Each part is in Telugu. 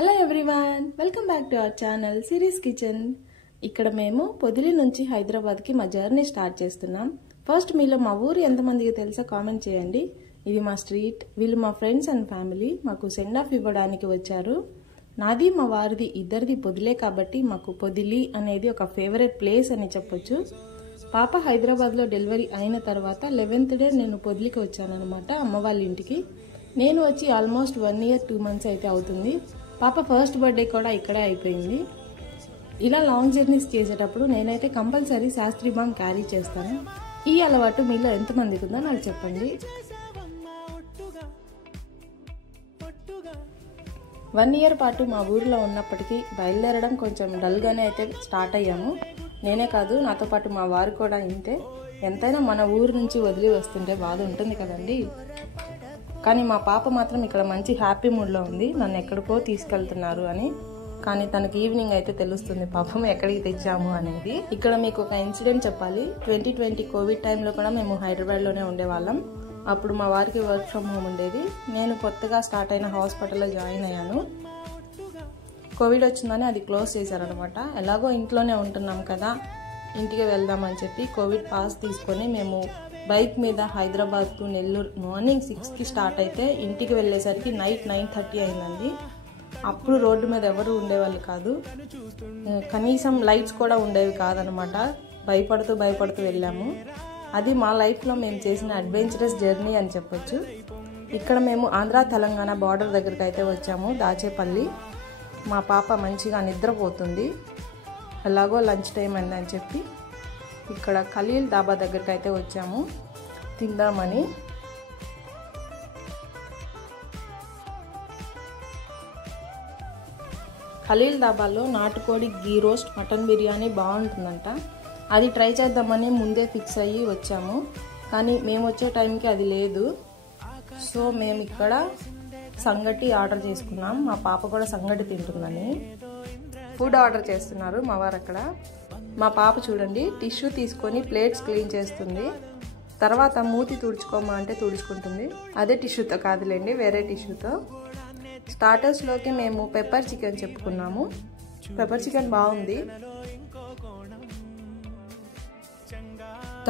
Hello everyone, welcome back to our channel series kitchen. ఇక్కడ మేము పొదిలి నుంచి హైదరాబాద్కి మా జర్నీ స్టార్ట్ చేస్తున్నాం. ఫస్ట్ మీలో మా ఊరు ఎంతమందికి తెలుసో కామెంట్ చేయండి. ఇది మా స్ట్రీట్. వీళ్ళు మా ఫ్రెండ్స్ అండ్ ఫ్యామిలీ. మాకు సెండ్ ఆఫ్ ఇవ్వడానికి వచ్చారు. నాది మా వారిది ఇద్దరిది పొదిలే కాబట్టి మాకు పొదిలి అనేది ఒక ఫేవరెట్ ప్లేస్ అని చెప్పొచ్చు. పాప హైదరాబాద్లో డెలివరీ అయిన తర్వాత 11th డే నేను పొదిలికి వచ్చానమాట, అమ్మ వాళ్ళ ఇంటికి. నేను వచ్చి ఆల్మోస్ట్ 1 year 2 months అయితే అవుతుంది. పాప ఫస్ట్ బర్త్డే కూడా ఇక్కడే అయిపోయింది. ఇలా లాంగ్ జర్నీస్ చేసేటప్పుడు నేనైతే కంపల్సరీ శాస్త్రీ బామ్ క్యారీ చేస్తాను. ఈ అలవాటు మీలో ఎంతమందికి ఉందో నాకు చెప్పండి. 1 year పాటు మా ఊరిలో ఉన్నప్పటికీ బయలుదేరడం కొంచెం డల్గానే అయితే స్టార్ట్ అయ్యాము. నేనే కాదు, నాతో పాటు మా వారు కూడా ఇంతే. ఎంతైనా మన ఊరు నుంచి వదిలి వస్తుంటే బాధ ఉంటుంది కదండి. కానీ మా పాప మాత్రం ఇక్కడ మంచి హ్యాపీ మూడ్లో ఉంది, నన్ను ఎక్కడికో తీసుకెళ్తున్నారు అని. కానీ తనకి ఈవినింగ్ అయితే తెలుస్తుంది పాపం ఎక్కడికి తెచ్చాము అనేది. ఇక్కడ మీకు ఒక ఇన్సిడెంట్ చెప్పాలి. 2020 కోవిడ్ టైంలో కూడా మేము హైదరాబాద్లోనే ఉండేవాళ్ళం. అప్పుడు మా వారికి వర్క్ ఫ్రమ్ హోమ్ ఉండేది. నేను కొత్తగా స్టార్ట్ అయిన హాస్పిటల్లో జాయిన్ అయ్యాను. కోవిడ్ వచ్చిందని అది క్లోజ్ చేశారనమాట. ఎలాగో ఇంట్లోనే ఉంటున్నాం కదా, ఇంటికి వెళ్దామని చెప్పి కోవిడ్ పాస్ తీసుకొని మేము బైక్ మీద హైదరాబాద్ టు నెల్లూరు మార్నింగ్ 6కి స్టార్ట్ అయితే ఇంటికి వెళ్ళేసరికి నైట్ 9:30 అయిందండి. అప్పుడు రోడ్డు మీద ఎవరు ఉండేవాళ్ళు కాదు, కనీసం లైట్స్ కూడా ఉండేవి కాదనమాట. భయపడుతూ వెళ్ళాము. అది మా లైఫ్లో మేము చేసిన అడ్వెంచరస్ జర్నీ అని చెప్పొచ్చు. ఇక్కడ మేము ఆంధ్ర తెలంగాణ బార్డర్ దగ్గరికి అయితే వచ్చాము, దాచేపల్లి. మా పాప మంచిగా నిద్రపోతుంది. ఎలాగో లంచ్ టైం అయిందని చెప్పి ఇక్కడ ఖలీల్ డాబా దగ్గరికి అయితే వచ్చాము తిందామని. ఖలీల్ డాబాలో నాటుకోడి గీ రోస్ట్ మటన్ బిర్యానీ బాగుంటుందంట. అది ట్రై చేద్దామని ముందే ఫిక్స్ అయ్యి వచ్చాము. కానీ మేము వచ్చే టైంకి అది లేదు. సో మేము ఇక్కడ సంగటి ఆర్డర్ చేసుకున్నాం. మా పాప కూడా సంగటి తింటుందని ఫుడ్ ఆర్డర్ చేస్తున్నారు మా వారు అక్కడ. మా పాప చూడండి, టిష్యూ తీసుకొని ప్లేట్స్ క్లీన్ చేస్తుంది. తర్వాత మూతి తుడుచుకోమా అంటే తుడుచుకుంటుంది. అదే టిష్యూతో కాదులేండి, వేరే టిష్యూతో. స్టార్టర్స్లోకి మేము పెప్పర్ చికెన్ చెప్పుకున్నాము. పెప్పర్ చికెన్ బాగుంది.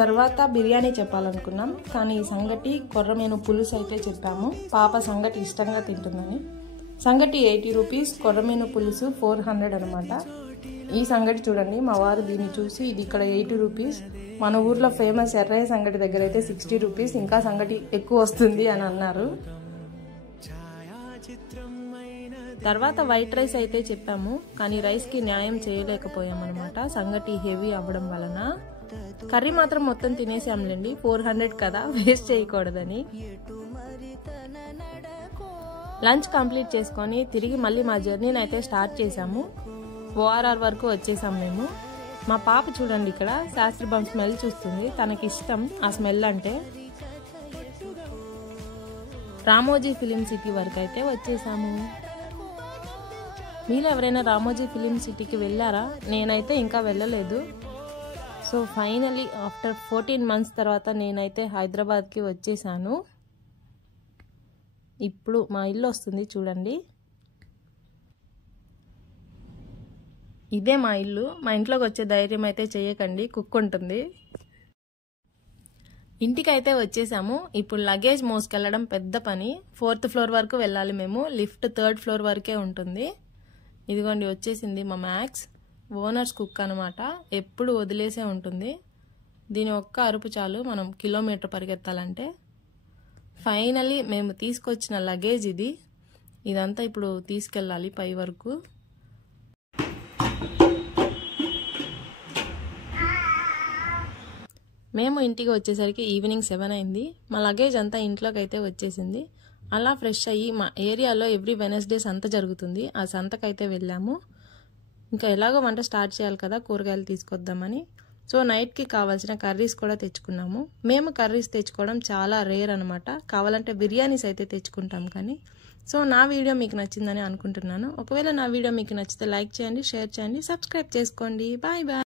తర్వాత బిర్యానీ చెప్పాలనుకున్నాం, కానీ సంగటి కొర్రమీను పులుసు అయితే చెప్పాము. పాప సంగటి ఇష్టంగా తింటుందని. సంగటి 80 రూపీస్, కొర్రమీను పులుసు 400 అనమాట. ఈ సంగటి చూడండి, మా వారు దీన్ని చూసి ఇది ఇక్కడ 80 రూపీస్, మన ఊర్లో ఫేమస్ ఎర్రయ్య సంగటి దగ్గర అయితే 60 రూపీస్, ఇంకా సంగటి ఎక్కువ వస్తుంది అని అన్నారు. తర్వాత వైట్ రైస్ అయితే చెప్పాము, కానీ రైస్కి న్యాయం చేయలేకపోయామన్నమాట, సంగటి హెవీ అవ్వడం వలన. కర్రీ మాత్రం మొత్తం తినేసాంలేండి, 400 కదా, వేస్ట్ చేయకూడదని. లంచ్ కంప్లీట్ చేసుకొని తిరిగి మళ్ళీ మా జర్నీని అయితే స్టార్ట్ చేసాము. ORR వరకు వచ్చేసాం మేము. మా పాప చూడండి ఇక్కడ శాస్త్రీ బామ్ స్మెల్ చూస్తుంది, తనకి ఇష్టం ఆ స్మెల్ అంటే. రామోజీ ఫిలిం సిటీ వరకు అయితే వచ్చేసాము. మీలో ఎవరైనా రామోజీ ఫిలిం సిటీకి వెళ్ళారా? నేనైతే ఇంకా వెళ్ళలేదు. సో ఫైనలీ ఆఫ్టర్ 14 months తర్వాత నేనైతే హైదరాబాద్కి వచ్చేసాను. ఇప్పుడు మా ఇల్లు వస్తుంది చూడండి. ఇదే మా ఇల్లు. మా ఇంట్లోకి వచ్చే ధైర్యం అయితే చేయకండి, కుక్ ఉంటుంది. ఇంటికి అయితే వచ్చేసాము. ఇప్పుడు లగేజ్ మోసుకెళ్ళడం పెద్ద పని. 4th floor వరకు వెళ్ళాలి మేము. లిఫ్ట్ 3rd floor వరకే ఉంటుంది. ఇదిగోండి వచ్చేసింది మా మ్యాక్స్. ఓనర్స్ కుక్ అనమాట, ఎప్పుడు వదిలేసే ఉంటుంది. దీని ఒక్క అరుపు చాలు మనం కిలోమీటర్ పరిగెత్తాలంటే. ఫైనలీ మేము తీసుకొచ్చిన లగేజ్ ఇది. ఇదంతా ఇప్పుడు తీసుకెళ్ళాలి పై వరకు. మేము ఇంటికి వచ్చేసరికి ఈవినింగ్ 7 అయింది. మా లగేజ్ అంతా ఇంట్లోకి అయితే వచ్చేసింది. అలా ఫ్రెష్ అయ్యి మా ఏరియాలో ఎవ్రీ వెనస్డే సంత జరుగుతుంది, ఆ సంతకైతే వెళ్ళాము. ఇంకా ఎలాగో వంట స్టార్ట్ చేయాలి కదా, కూరగాయలు తీసుకొద్దామని. సో నైట్కి కావాల్సిన కర్రీస్ కూడా తెచ్చుకున్నాము. మేము కర్రీస్ తెచ్చుకోవడం చాలా రేర్ అనమాట, కావాలంటే బిర్యానీస్ అయితే తెచ్చుకుంటాం కానీ. సో నా వీడియో మీకు నచ్చిందని అనుకుంటున్నాను. ఒకవేళ నా వీడియో మీకు నచ్చితే లైక్ చేయండి, షేర్ చేయండి, సబ్స్క్రైబ్ చేసుకోండి. Bye bye.